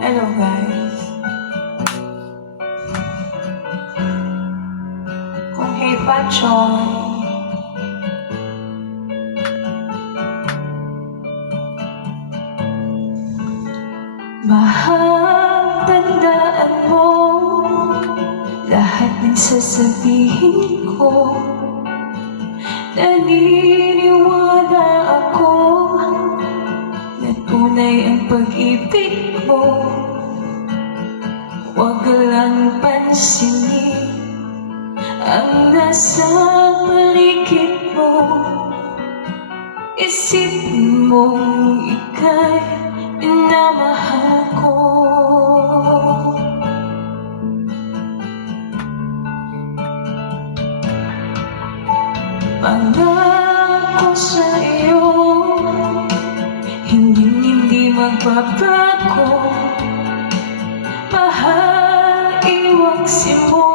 Hello guys. Kung hey Pachoy, mahal tandaan mo lahat ng sasabihin ko. Naniniwala ako na tunay ang pag-ibig mo. Huwag lang pansinin ang nasa paligid mo. Isipin mong ika'y minamahal ko. Pangako sa iyo, hindi magbabago. Mahal, iwagsin mo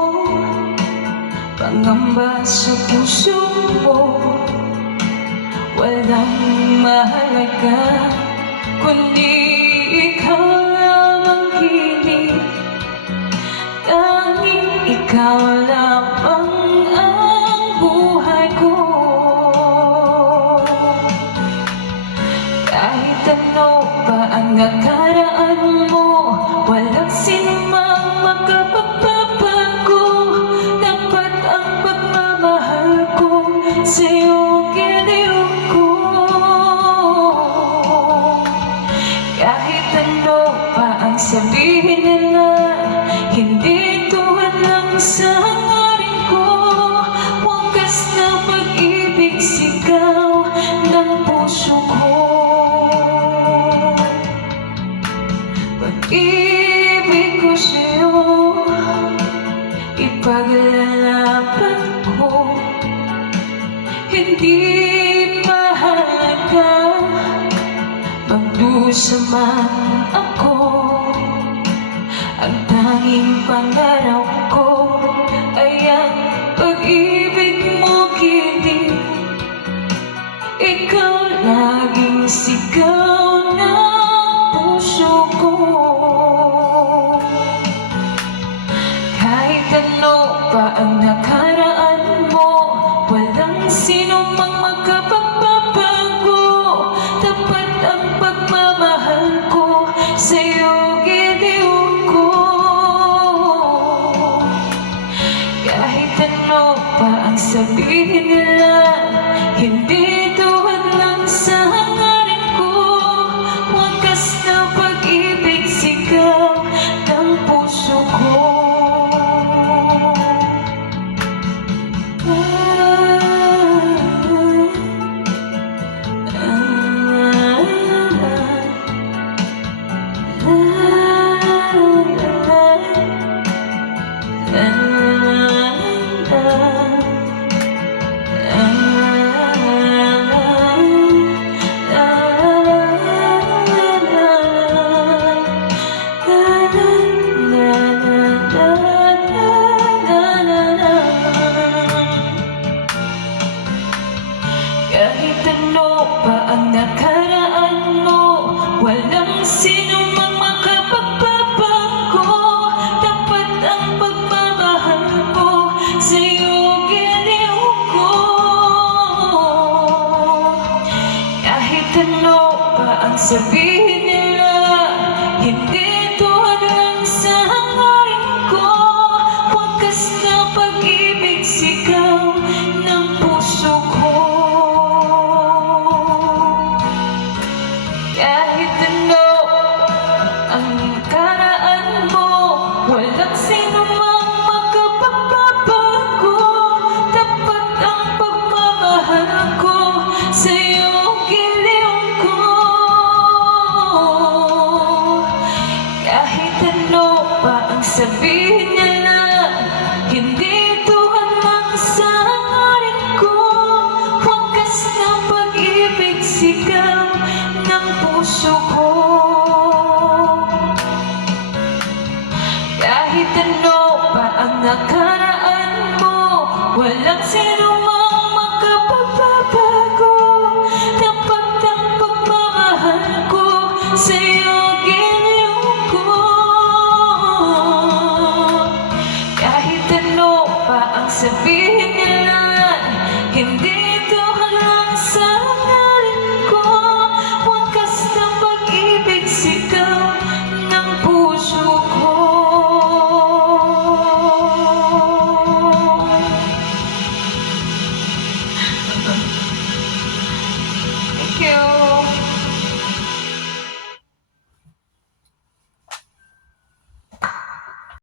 pangamba sa puso mo. Walang mahalaga kundi ikaw lamang hiling. Tanging ikaw lamang ang buhay ko. Kahit ano pa ang nakaraan mo, walang sinumang makapagbabago. Dapat ang pagmamahal ko sa'yo giliw ko. Kahit ano pa ang sabihin nila, hindi tulad lang sa hangarin ko. Wagas na pag-ibig sigaw ng puso ko. Pag-ibig ko sa'yo, ipaglalaban ko. Hindi mahalaga magdusa man ako. Ang tanging pangarap ko ay ang pag-ibig mo kilig. Ikaw laging sigaw ng puso ko. Kahit ano pa ang nakaraan mo, walang sinumang makapagbabago. Tapat ang pagmamahal ko sa'yo giliw ko. Kahit ano pa ang sabihin nila, hindi tulad lang sa hangarin ko. Wagas na pag-ibig sigaw ng puso ko. Kahit ano pa ang nakaraan mo, walang sinumang makapagbabago. Dapat ang pagmamahal ko sa'yo giliw ko. Kahit ano pa ang sabihin nila, hindi tulad lang sa hangarin ko. Wagas na pag-ibig sigaw ng puso ko. Kahit ano ang nakaraan mo, walang sinumang makapagbabago. Tapat ang pagmamahal ko sa'yo giliw ko. Kahit ano pa ang sabihin nila, hindi tulad lang sa hangarin ko. Wagas na pag-ibig sigaw ng puso ko. Kahit ano pa ang nakaraan mo, walang sinumang makapagbabago. Tapat ang pagmamahal ko sa'yo giliw ko. Hindi